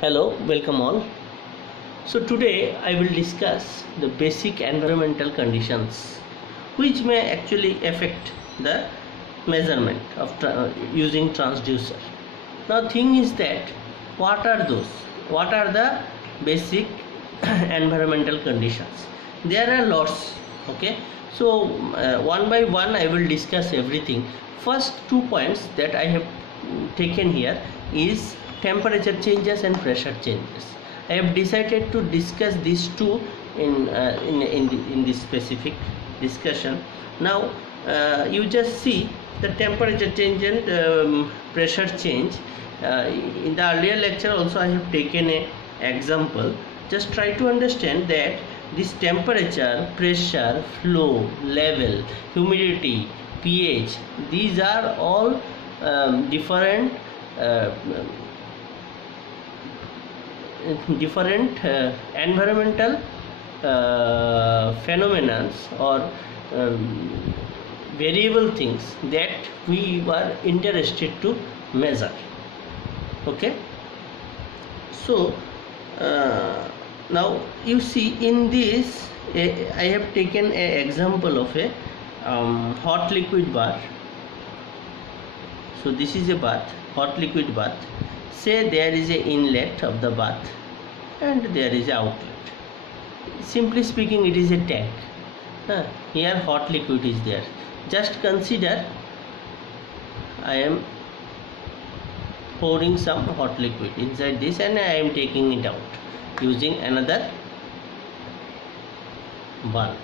Hello, welcome all. So today I will discuss the basic environmental conditions which may actually affect the measurement of using transducer. Now thing is that what are those? What are the basic environmental conditions? There are lots. Okay. So one by one I will discuss everything. First 2 points that I have taken here is temperature changes and pressure changes. I have decided to discuss these two in this specific discussion. Now you just see the temperature change and pressure change. In the earlier lecture also I have taken a example. Just try to understand that this temperature, pressure, flow, level, humidity, pH, these are all different environmental phenomena or variable things that we were interested to measure. Okay, so now you see in this I have taken an example of a hot liquid bath. So this is a bath, hot liquid bath. Say there is an inlet of the bath and there is an outlet. Simply speaking, it is a tank. Here hot liquid is there. Just consider I am pouring some hot liquid inside this and I am taking it out using another bulb.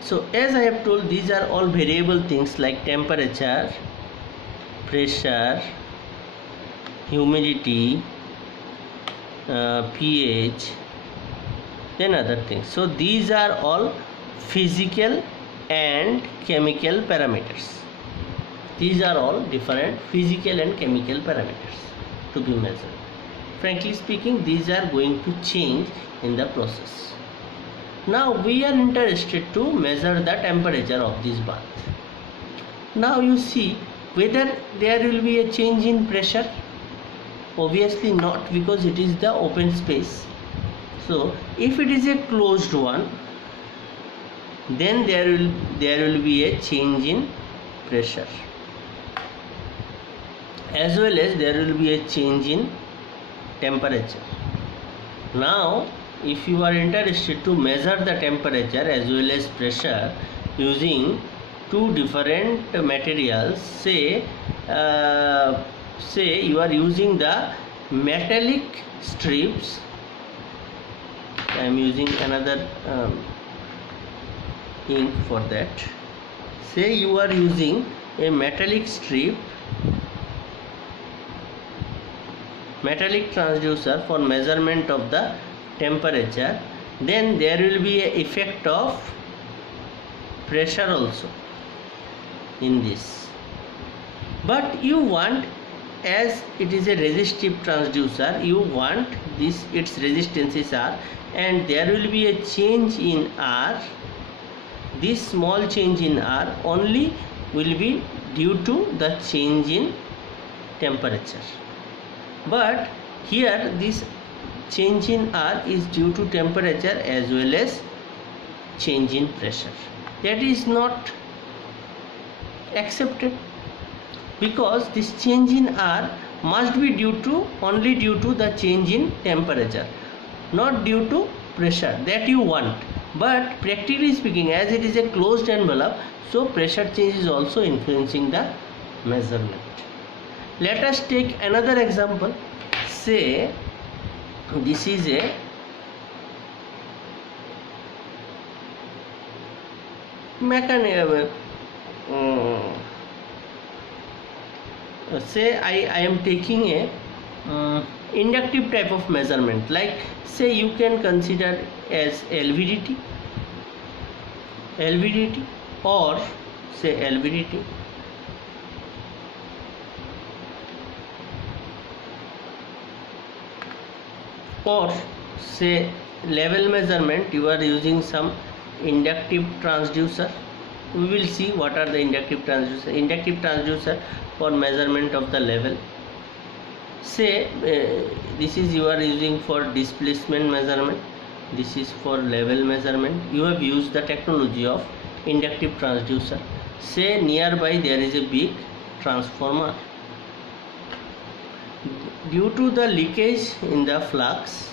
So as I have told, these are all variable things like temperature, pressure, humidity, pH, then other things. So these are all physical and chemical parameters. These are all different physical and chemical parameters to be measured. Frankly speaking, these are going to change in the process. Now we are interested to measure the temperature of this bath. Now you see whether there will be a change in pressure. Obviously not, because it is the open space. So if it is a closed one, then there will be a change in pressure, as well as there will be a change in temperature. Now if you are interested to measure the temperature as well as pressure using two different materials, say you are using the metallic strips. I am using another ink for that. Say you are using a metallic strip, metallic transducer for measurement of the temperature, then there will be a effect of pressure also in this. But you want, as it is a resistive transducer, you want this, its resistance is R, and there will be a change in R. This small change in R only will be due to the change in temperature. But here this change in R is due to temperature as well as change in pressure. That is not accepted, because this change in R must be only due to the change in temperature, not due to pressure that you want. But practically speaking, as it is a closed envelope, so pressure change is also influencing the measurement. Let us take another example. Say this is a say I am taking a inductive type of measurement, like say you can consider as LVDT or say LVDT, or say level measurement. You are using some inductive transducer. We will see what are the inductive transducer. Inductive transducer for measurement of the level. Say this is you are using for displacement measurement, this is for level measurement. You have used the technology of inductive transducer. Say nearby there is a big transformer. Due to the leakage in the flux,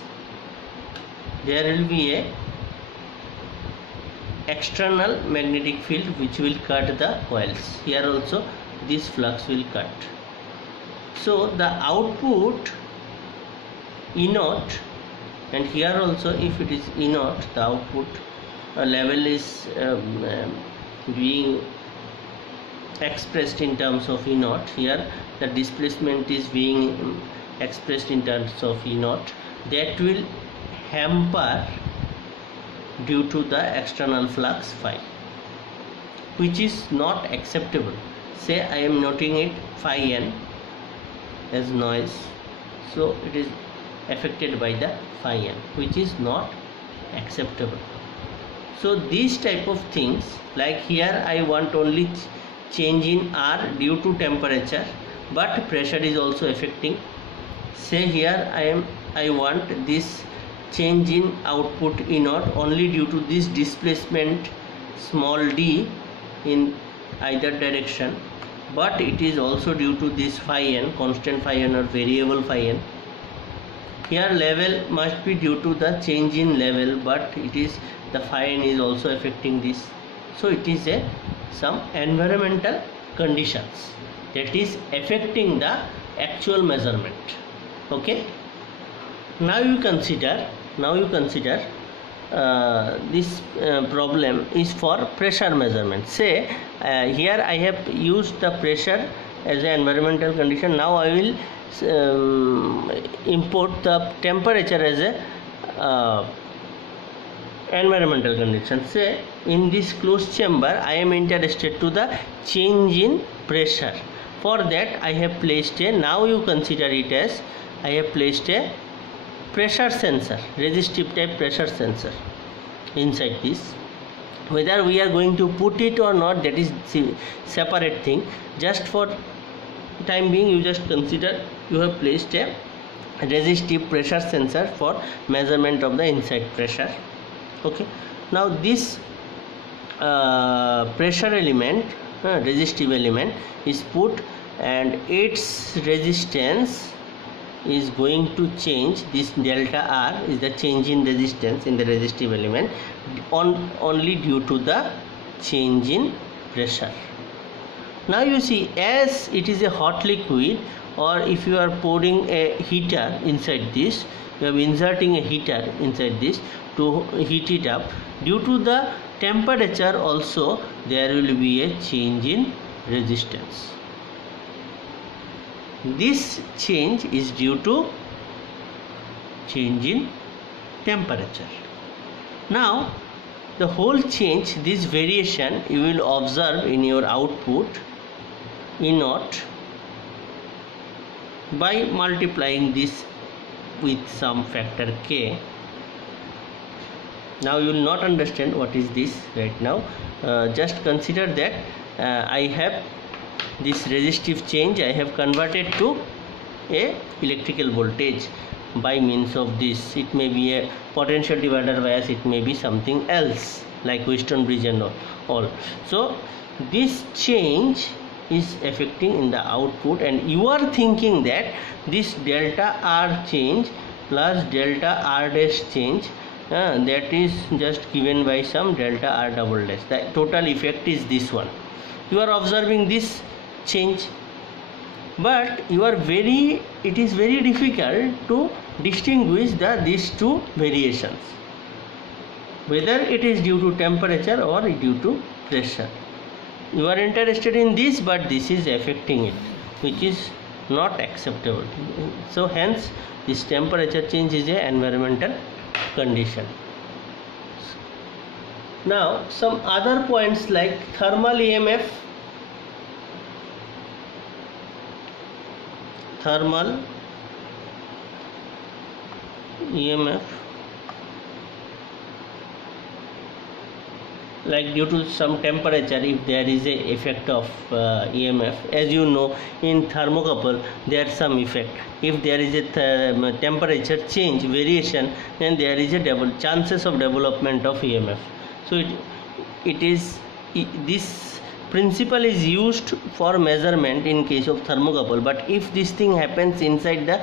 there will be a external magnetic field which will cut the coils. Here also this flux will cut. So the output E naught, and here also if it is E naught, the output level is being expressed in terms of E naught. Here the displacement is being expressed in terms of E naught. That will hamper due to the external flux phi, which is not acceptable. Say I am noting it phi n as noise, so it is affected by the phi n, which is not acceptable. So these type of things, like here I want only change in R due to temperature, but pressure is also affecting. Say here I want this change in output E naught only due to this displacement small d in either direction, but it is also due to this phi n, constant phi n or variable phi n. Here level must be due to the change in level, but it is the phi n is also affecting this. So it is some environmental conditions that is affecting the actual measurement. Okay, now you consider this problem is for pressure measurement. Say here I have used the pressure as an environmental condition. Now I will import the temperature as a environmental condition. Say in this closed chamber I am interested to the change in pressure. For that I have placed a, now you consider it as I have placed a pressure sensor, resistive type pressure sensor inside this. Whether we are going to put it or not, that is separate thing. Just for time being, you just consider you have placed a resistive pressure sensor for measurement of the inside pressure. Okay, now this pressure element, resistive element is put, and its resistance is going to change. This delta R is the change in resistance in the resistive element only due to the change in pressure. Now you see, as it is a hot liquid, or if you are pouring a heater inside this, you are inserting a heater inside this to heat it up. Due to the temperature also there will be a change in resistance. This change is due to change in temperature. Now the whole change, this variation you will observe in your output E naught by multiplying this with some factor k. Now you will not understand what is this right now. Just consider that I have this resistive change, I have converted to a electrical voltage by means of this. It may be a potential divider bias, it may be something else like Wheatstone bridge and all. So this change is affecting in the output, and you are thinking that this delta R change plus delta R dash change that is just given by some delta R double dash. The total effect is this one. You are observing this change, but it is very difficult to distinguish these two variations, whether it is due to temperature or due to pressure. You are interested in this, but this is affecting it, which is not acceptable. So hence this temperature change is an environmental condition. Now some other points like thermal EMF. Thermal EMF, like due to some temperature, if there is a effect of EMF, as you know, in thermocouple there is some effect. If there is a temperature change variation, then there is a chances of development of EMF. So this principle is used for measurement in case of thermocouple, but if this thing happens inside the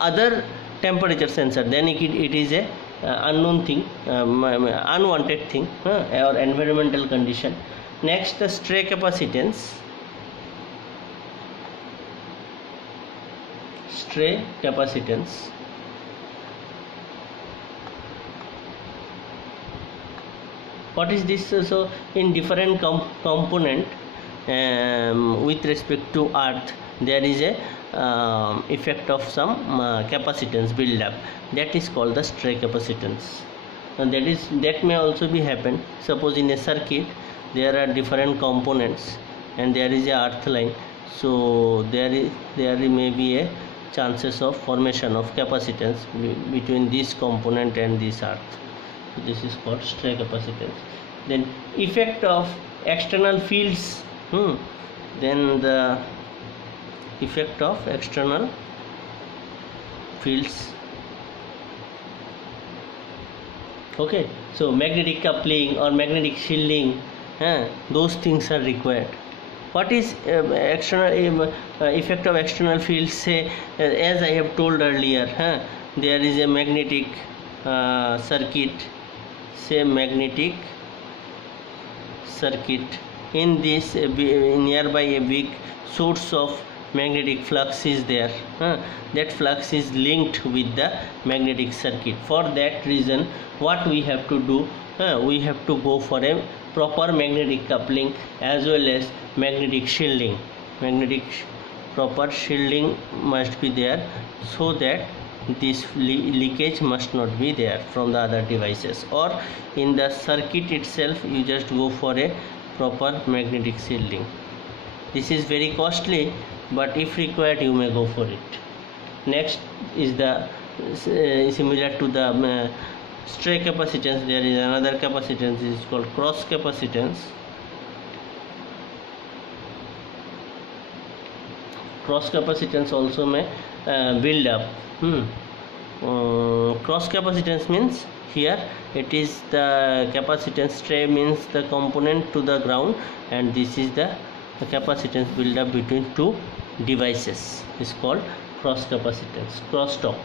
other temperature sensor, then it is a unknown thing, unwanted thing, or environmental condition. Next, the stray capacitance. Stray capacitance. What is this? So in different component with respect to earth, there is a effect of some capacitance build up, that is called the stray capacitance. And that may also be happen. Suppose in a circuit there are different components and there is a earth line, so there may be a chances of formation of capacitance between this component and this earth. This is called stray capacitance. Then effect of external fields. Then the effect of external fields. Okay, so magnetic coupling or magnetic shielding, those things are required. What is external effect of external fields? Say, as I have told earlier, there is a magnetic circuit. Say magnetic circuit. In this nearby a big source of magnetic flux is there. That flux is linked with the magnetic circuit. For that reason, what we have to do, we have to go for a proper magnetic coupling as well as magnetic shielding. Proper shielding must be there, so that this leakage must not be there from the other devices, or in the circuit itself you just go for a proper magnetic shielding. This is very costly, but if required you may go for it. Next is the similar to the stray capacitance, there is another capacitance, is called cross capacitance. Cross capacitance also may build up. Cross capacitance means here it is the capacitance. Stray means the component to the ground, and this is the capacitance build up between two devices, is called cross capacitance. Crosstalk,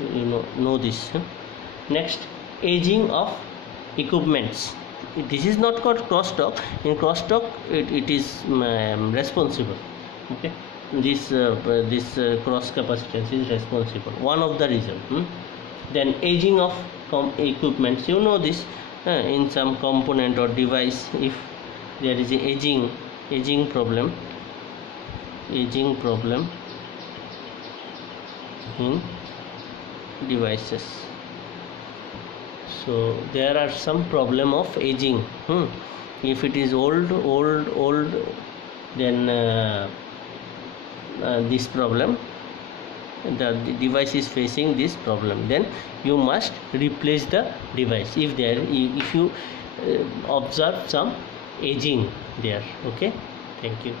you know this. Next, aging of equipments. This is not called crosstalk. In crosstalk it is responsible. Okay, this cross capacitance is responsible, one of the reason. Then aging of equipments, you know this, in some component or device, if there is a aging problem in devices. So there are some problem of aging. If it is old, then this problem, the device is facing this problem, then you must replace the device if you observe some aging there. Okay, thank you.